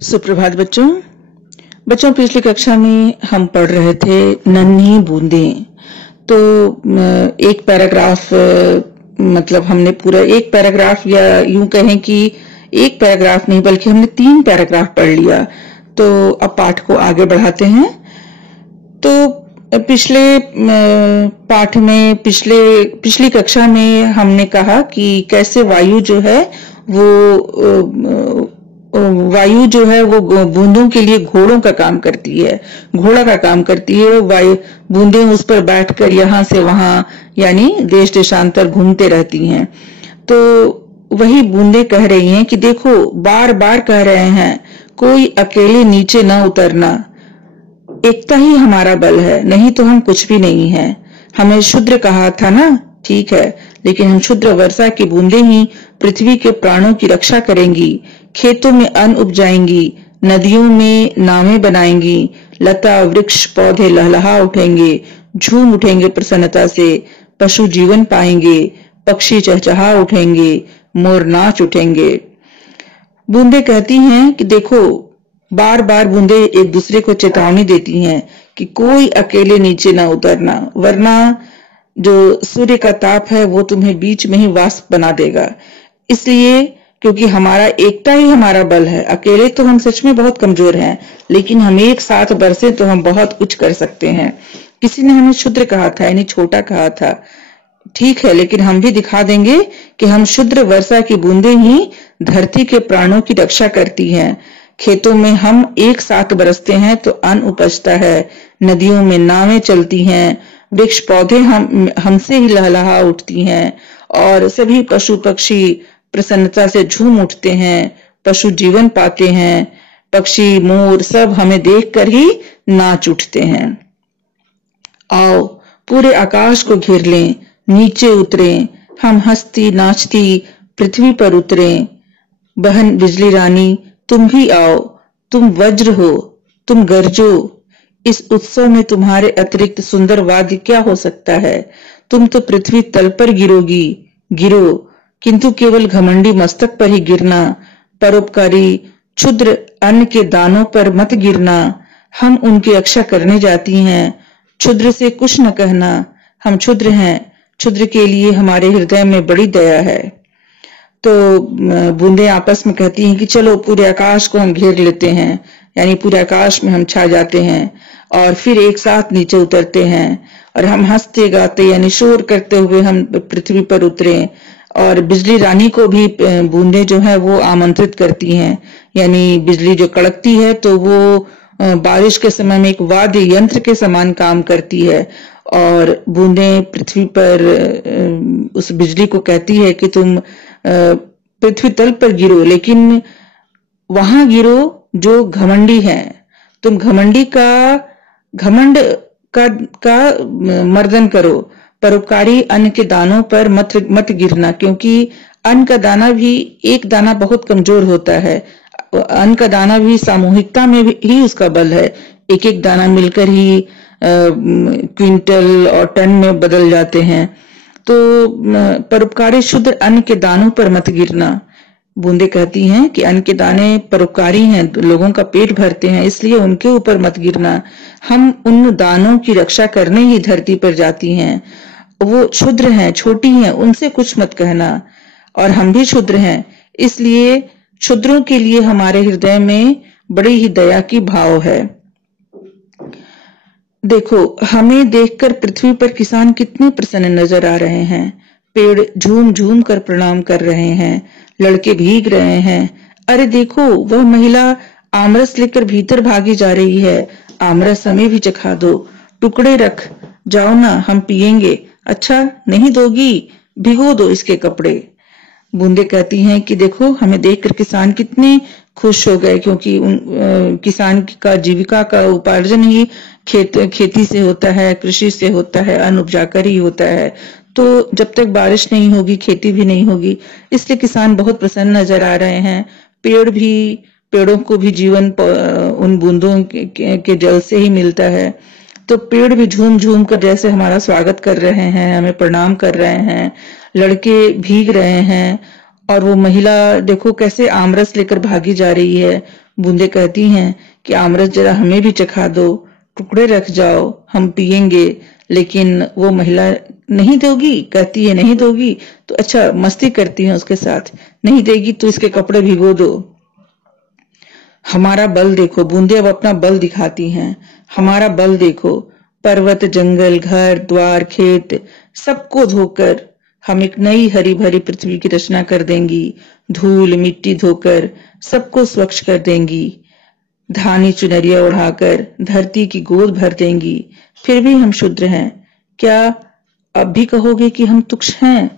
सुप्रभात बच्चों। पिछली कक्षा में हम पढ़ रहे थे नन्ही बूंदें। तो एक पैराग्राफ मतलब हमने पूरा एक पैराग्राफ या यूं कहें कि एक पैराग्राफ नहीं बल्कि हमने 3 पैराग्राफ पढ़ लिया। तो अब पाठ को आगे बढ़ाते हैं। तो पिछले पाठ में पिछली कक्षा में हमने कहा कि कैसे वायु जो है वो बूंदों के लिए घोड़ा का काम करती है। वायु बूंदें उस पर बैठकर यहाँ से वहां यानी देश देशांतर घूमते रहती हैं। तो वही बूंदें कह रही हैं कि देखो, बार बार कह रहे हैं कोई अकेले नीचे न उतरना, एकता ही हमारा बल है, नहीं तो हम कुछ भी नहीं है। हमें शुद्र कहा था ना, ठीक है, लेकिन हम शुद्र वर्षा की बूंदें ही पृथ्वी के प्राणों की रक्षा करेंगी, खेतों में अन्न उपजाएंगी, नदियों में नावें बनाएंगी, लता वृक्ष पौधे लहलहा उठेंगे, झूम उठेंगे प्रसन्नता से, पशु जीवन पाएंगे, पक्षी चहचहा उठेंगे, मोर नाच उठेंगे। बूंदे कहती हैं कि देखो, बार बार बूंदे एक दूसरे को चेतावनी देती हैं कि कोई अकेले नीचे ना उतरना, वरना जो सूर्य का ताप है वो तुम्हें बीच में ही वाष्प बना देगा। इसलिए क्योंकि हमारा एकता ही हमारा बल है, अकेले तो हम सच में बहुत कमजोर हैं, लेकिन हम एक साथ बरसे तो हम बहुत कुछ कर सकते हैं। किसी ने हमें क्षुद्र कहा था, यानी छोटा कहा था, ठीक है, लेकिन हम भी दिखा देंगे कि हम शुद्र वर्षा की बूंदें ही धरती के प्राणों की रक्षा करती हैं। खेतों में हम एक साथ बरसते हैं तो अन्न उपजता है, नदियों में नावें चलती हैं, वृक्ष पौधे हमसे ही लहलहा उठती हैं, और सभी पशु पक्षी प्रसन्नता से झूम उठते हैं, पशु जीवन पाते हैं, पक्षी मोर सब हमें देखकर ही नाच उठते हैं। आओ पूरे आकाश को घेर लें, नीचे उतरें, हम हंसती नाचती पृथ्वी पर उतरें। बहन बिजली रानी तुम भी आओ, तुम वज्र हो, तुम गरजो, इस उत्सव में तुम्हारे अतिरिक्त सुंदर वाद्य क्या हो सकता है। तुम तो पृथ्वी तल पर गिरो, किंतु केवल घमंडी मस्तक पर ही गिरना, परोपकारी क्षुद्र अन्न के दानों पर मत गिरना। हम उनकी रक्षा करने जाती हैं, क्षुद्र से कुछ न कहना, हम क्षुद्र हैं, क्षुद्र के लिए हमारे हृदय में बड़ी दया है। तो बूंदें आपस में कहती हैं कि चलो पूरे आकाश को हम घेर लेते हैं, यानी पूरे आकाश में हम छा जाते हैं और फिर एक साथ नीचे उतरते हैं, और हम हंसते गाते यानी शोर करते हुए हम पृथ्वी पर उतरे। और बिजली रानी को भी बूंदें जो है वो आमंत्रित करती हैं, यानी बिजली जो कड़कती है तो वो बारिश के समय में एक वाद्य यंत्र के समान काम करती है, और बूंदें पृथ्वी पर उस बिजली को कहती है कि तुम पृथ्वी तल पर गिरो, लेकिन वहां गिरो जो घमंडी है, तुम घमंड का मर्दन करो, परोपकारी अन्न के दानों पर मत गिरना, क्योंकि अन्न का दाना भी एक दाना बहुत कमजोर होता है। अन्न का दाना भी सामूहिकता में ही उसका बल है, एक एक दाना मिलकर ही क्विंटल और टन में बदल जाते हैं। तो परोपकारी शुद्ध अन्न के दानों पर मत गिरना। बूंदे कहती हैं कि अन्न के दाने परोपकारी हैं, लोगों का पेट भरते हैं, इसलिए उनके ऊपर मत गिरना। हम उन दानों की रक्षा करने ही धरती पर जाती हैं, वो क्षुद्र हैं, छोटी हैं, उनसे कुछ मत कहना, और हम भी क्षुद्र हैं, इसलिए क्षुद्रों के लिए हमारे हृदय में बड़ी ही दया की भाव है। देखो, हमें देखकर पृथ्वी पर किसान कितने प्रसन्न नजर आ रहे हैं, पेड़ झूम झूम कर प्रणाम कर रहे हैं, लड़के भीग रहे हैं। अरे देखो, वह महिला आमरस लेकर भीतर भागी जा रही है, आमरस हमें भी चखा दो, टुकड़े रख जाओ ना, हम पिएंगे। अच्छा नहीं दोगी, भिगो दो इसके कपड़े। बूंदे कहती हैं कि देखो, हमें देखकर किसान कितने खुश हो गए, क्योंकि किसान का जीविका का उपार्जन ही खेती से होता है, कृषि से होता है, अन्न उपजाकर ही होता है। तो जब तक बारिश नहीं होगी खेती भी नहीं होगी, इसलिए किसान बहुत प्रसन्न नजर आ रहे हैं। पेड़ों को भी जीवन उन बूंदों के जल से ही मिलता है। तो पेड़ भी झूम झूम कर जैसे हमारा स्वागत कर रहे हैं, हमें प्रणाम कर रहे हैं, लड़के भीग रहे हैं, और वो महिला देखो कैसे आमरस लेकर भागी जा रही है। बूंदे कहती हैं कि आमरस जरा हमें भी चखा दो, टुकड़े रख जाओ, हम पिएंगे। लेकिन वो महिला नहीं दोगी, कहती है नहीं दोगी तो अच्छा मस्ती करती है उसके साथ, नहीं देगी तो इसके कपड़े भिगो दो। हमारा बल देखो, बूंदे अब अपना बल दिखाती हैं। हमारा बल देखो, पर्वत, जंगल, घर द्वार, खेत सबको धोकर हम एक नई हरी भरी पृथ्वी की रचना कर देंगी। धूल मिट्टी धोकर सबको स्वच्छ कर देंगी। धानी चुनरिया उड़ाकर धरती की गोद भर देंगी। फिर भी हम शूद्र हैं, क्या अब भी कहोगे कि हम तुच्छ हैं?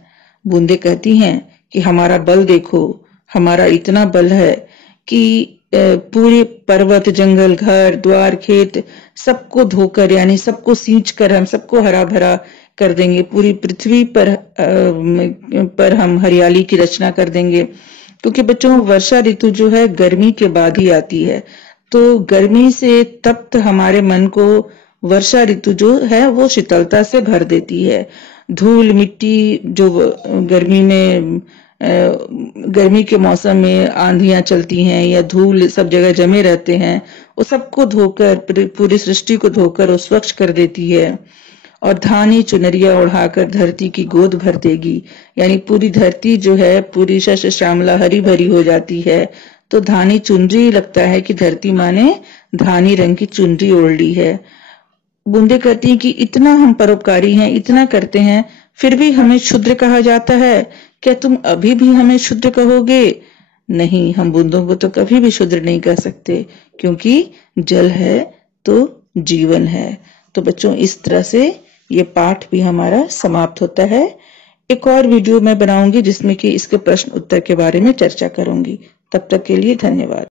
बूंदे कहती हैं कि हमारा बल देखो, हमारा इतना बल है कि पूरे पर्वत, जंगल, घर द्वार, खेत सबको धोकर यानी सबको सींच कर हम सबको हरा भरा कर देंगे। पूरी पृथ्वी पर हम हरियाली की रचना कर देंगे। क्योंकि बच्चों वर्षा ऋतु जो है गर्मी के बाद ही आती है, तो गर्मी से तप्त हमारे मन को वर्षा ऋतु जो है वो शीतलता से भर देती है। धूल मिट्टी जो गर्मी के मौसम में आंधियां चलती हैं या धूल सब जगह जमे रहते हैं, वो सबको धोकर पूरी सृष्टि को धोकर वो स्वच्छ कर देती है। और धानी चुनरिया उड़ाकर धरती की गोद भर देगी, यानी पूरी धरती जो है पूरी शस्य श्यामला हरी भरी हो जाती है। तो धानी चुनरी लगता है कि धरती माँ ने धानी रंग की चुनरी ओढ़ ली है। बूंदे कहती हैं कि इतना हम परोपकारी हैं, इतना करते हैं, फिर भी हमें क्षुद्र कहा जाता है। क्या तुम अभी भी हमें क्षुद्र कहोगे? नहीं, हम बूंदों को तो कभी भी क्षुद्र नहीं कह सकते, क्योंकि जल है तो जीवन है। तो बच्चों इस तरह से ये पाठ भी हमारा समाप्त होता है। एक और वीडियो मैं बनाऊंगी जिसमें कि इसके प्रश्न उत्तर के बारे में चर्चा करूंगी। तब तक के लिए धन्यवाद।